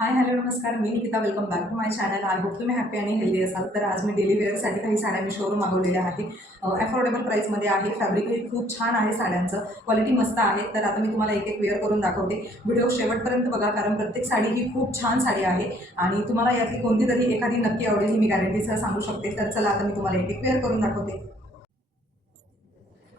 हाय hello नमस्कार, मी Nikita. Welcome back to my channel. I hope तुम्ही हॅपी आणि हेल्दी असाल. तर आज मी डेली वेअरसाठी काही साड्या मी शोरूम मागवलेल्या आहे. अफोर्डेबल प्राईसमध्ये आहे. फॅब्रिकही खूप छान आहे साड्यांचं, क्वालिटी मस्त आहे. तर आता मी तुम्हाला एक एक वेअर करून दाखवते. व्हिडिओ शेवटपर्यंत बघा, कारण प्रत्येक साडी ही खूप छान साडी आहे आणि तुम्हाला यातली कोणती तरी एखादी नक्की आवडेल ही मी गॅरंटीसह सांगू शकते. तर चला आता मी तुम्हाला एक एक वेअर करून दाखवते.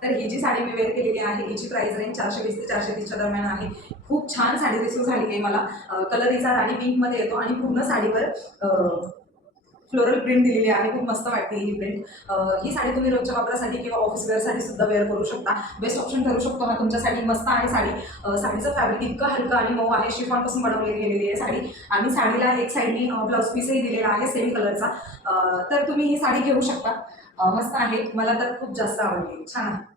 तर ही जी साडी मी वेअर केलेली आहे हिची प्राइस रेंज 420 ते 430च्या दरम्यान आहे. खूप छान साडी दिसून झाली आहे मला. कलर हिचा राणी पिंकमध्ये येतो आणि पूर्ण साडीवर फ्लोरल प्रिंट दिलेली आहे. खूप मस्त वाटते ही प्रिंट. ही साडी तुम्ही रोजच्या वापरासाठी किंवा ऑफिस वेअरसाठी सुद्धा वेअर करू शकता. बेस्ट ऑप्शन ठरू शकतो हा तुमच्यासाठी. मस्त आहे साडी. साडीचं फॅब्रिक इतकं हलकं आणि मऊ आहे. शिफॉनपासून बनवलेली गेलेली आहे साडी आणि साडीला एक साईडनी ब्लाऊज पीसही दिलेला आहे सेम कलरचा. तर तुम्ही ही साडी घेऊ शकता. मस्त आहे. मला तर खूप जास्त आवडली. छान आहे.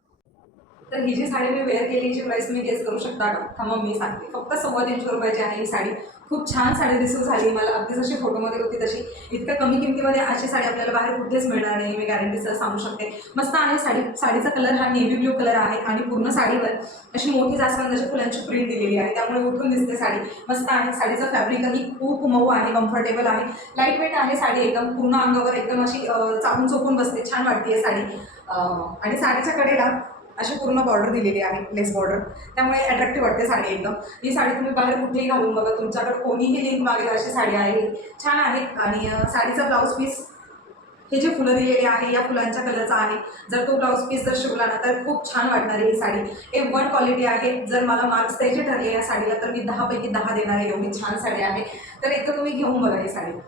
तर ही जी साडी मी वेअर केली हिची प्राईस तुम्ही गेस करू शकता का? थांबा मी सांगते. फक्त 350 रुपयाची आहे ही साडी. खूप छान साडी दिसून झाली मला. अगदी जशी फोटोमध्ये होती तशी. इतक्या कमी किमतीमध्ये अशी साडी आपल्याला बाहेर कुठेच मिळणार नाही, मी गॅरंटीसह सांगू शकते. मस्त आहे साडी. साडीचा कलर हा नेव्ही ब्ल्यू कलर आहे आणि पूर्ण साडीवर अशी मोठी जास्वंदाच्या फुलांची प्रिंट दिलेली आहे, त्यामुळे उठून दिसते साडी. मस्त आहे. साडीचं फॅब्रिकही खूप मऊ आहे, कम्फर्टेबल आहे, लाईट वेट आहे साडी. एकदम पूर्ण अंगावर एकदम अशी चापून चोपून बसते. छान वाटते साडी. आणि साडीच्या कडेला अशी पूर्ण बॉर्डर दिलेली आहे, लेस बॉर्डर, त्यामुळे अट्रॅक्टिव्ह वाटते साडी एकदम. ही साडी तुम्ही बाहेर कुठेही घालून बघा, तुमच्याकडे कोणीही लिंक मागेल अशी साडी आहे. छान आहे. आणि साडीचा ब्लाऊज पीस हे जे फुलं दिलेले आहे या फुलांच्या कलरचा आहे. जर तो ब्लाऊज पीस जर शिवला ना तर खूप छान वाटणार आहे ही साडी. A1 क्वालिटी आहे. जर मला मार्क्स द्यायचे ठरले या साडीला तर मी 10 पैकी 10 देणार आहे. एवढी छान साडी आहे. तर एकदा तुम्ही घेऊन बघा ही साडी.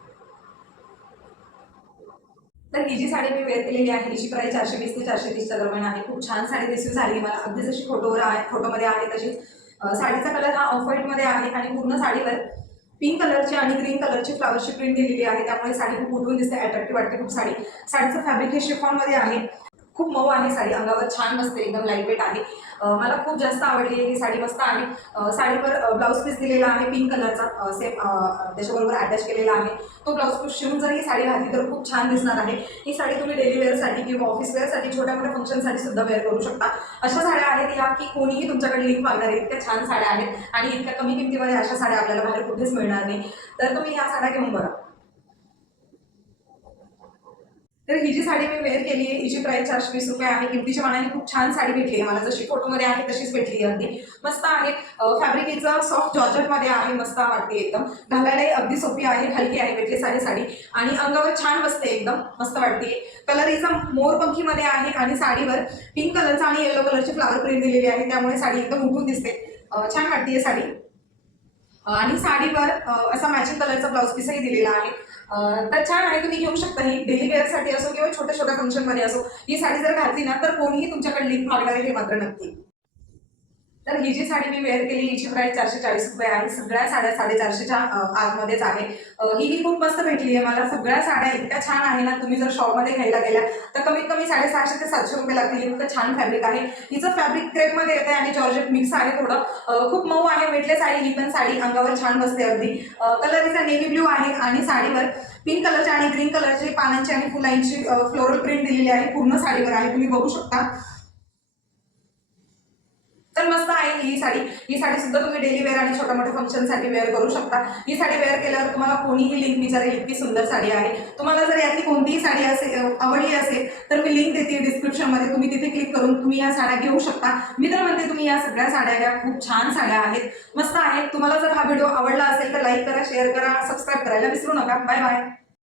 तर ही जी साडी मी वेअर केलेली आहे हिची प्राईस 420 ते 430च्या दरम्यान आहे. खूप छान साडी दिसून झाली मला. अगदी जशी फोटोमध्ये आहे तशीच. साडीचा कलर हा ऑफ व्हाईटमध्ये आहे आणि पूर्ण साडीवर पिंक कलरची आणि ग्रीन कलरची फ्लावरची प्रिंट दिलेली आहे, त्यामुळे साडी खूप उठून दिसते, अट्रॅक्टिव्ह वाटते खूप साडी. साडीचं फॅब्रिक हे शिफॉनमध्ये आहे. खूप मऊ आहे साडी. अंगावर छान बसते. एकदम लाईट वेट आहे. मला खूप जास्त आवडली आहे ही साडी. मस्त आहे. साडीवर ब्लाऊज पीस दिलेला आहे पिंक कलरचा, सेम त्याच्याबरोबर अटॅच केलेला आहे. तो ब्लाऊज पीस शिवून जर ही साडी घातली तर खूप छान दिसणार आहे. ही साडी तुम्ही डेली वेअरसाठी किंवा ऑफिस वेअरसाठी छोट्या मोठ्या फंक्शनसाठी सुद्धा वेअर करू शकता. अशा साड्या आहेत या की कोणीही तुमच्याकडे लिंक मागणार आहे. इतक्या छान साड्या आहेत आणि इतक्या कमी किमतीमध्ये अशा साड्या आपल्याला बाहेर कुठेच मिळणार नाही. तर तुम्ही ह्या साड्या घेऊन बघा. तर ही जी साडी मी वेअर केली आहे हिची प्राईस 420 आहे. किमतीच्या मानाने खूप छान साडी भेटली आहे मला. जशी फोटोमध्ये आहे तशीच भेटली आहे. अगदी मस्त आहे. फॅब्रिक हिचं सॉफ्ट जॉर्जेटमध्ये आहे. मस्त वाटते एकदम. घालायलाही अगदी सोपी आहे, हलकी आहे, भेटली साडी आणि अंगावर छान बसते, एकदम मस्त वाटते. कलर हिचा मोरपंखीमध्ये आहे आणि साडीवर पिंक कलरचा आणि येलो कलरची फ्लावर प्रिंट दिलेली आहे, त्यामुळे साडी एकदम उठून दिसते. छान वाटते साडी. आणि साडीवर असा मॅचिंग कलरचा ब्लाऊज पीसही दिलेला आहे. तर छान आहे. तुम्ही घेऊ शकता ही डेली वेअरसाठी असो किंवा छोट्या छोट्या फंक्शनमध्ये असो. ही साडी जर घातली ना तर कोणीही तुमच्याकडे लिंक मागणार आहे हे मात्र नक्की. तर ही जी साडी मी वेअर केली हिची प्राईस 440 आहे. सगळ्या साड्या 450च्या आतमध्येच आहे. ही खूप मस्त भेटली आहे मला. सगळ्या साड्या इतक्या छान आहे ना, तुम्ही जर शॉपमध्ये घ्यायला गेल्या तर कमीत कमी 650 ते 700 रुपये लागतील. इतकं छान फॅब्रिक आहे. हिचं फॅब्रिक क्रेपमध्ये येते आणि जॉर्जेट मिक्स आहे थोडं. खूप मऊ आहे, वेटलेस आहे ही पण साडी. अंगावर छान बसते अगदी. कलर हिचा नेव्ही ब्ल्यू आहे आणि साडीवर पिंक कलरची आणि ग्रीन कलरची पानांची आणि फुलांची फ्लोरल प्रिंट दिलेली आहे. पूर्ण साडीवर आहे, तुम्ही बघू शकता. तर मस्त आहे ही साडी. ही साडी सुद्धा तुम्ही डेली वेअर आणि छोट्या मोठ्या फंक्शनसाठी वेअर करू शकता. ही साडी वेअर केल्यावर तुम्हाला कोणीही लिंक विचारेल इतकी सुंदर साडी आहे. तुम्हाला जर यातली कोणतीही साडी आवडली असेल तर मी लिंक देते डिस्क्रिप्शनमध्ये. तुम्ही तिथे क्लिक करून तुम्ही या साड्या घेऊ शकता. मी तर म्हणते तुम्ही या सगळ्या साड्या घ्या. खूप छान साड्या आहेत, मस्त आहेत. तुम्हाला जर हा व्हिडिओ आवडला असेल तर लाईक करा, शेअर करा, सबस्क्राईब करायला विसरू नका. Bye bye.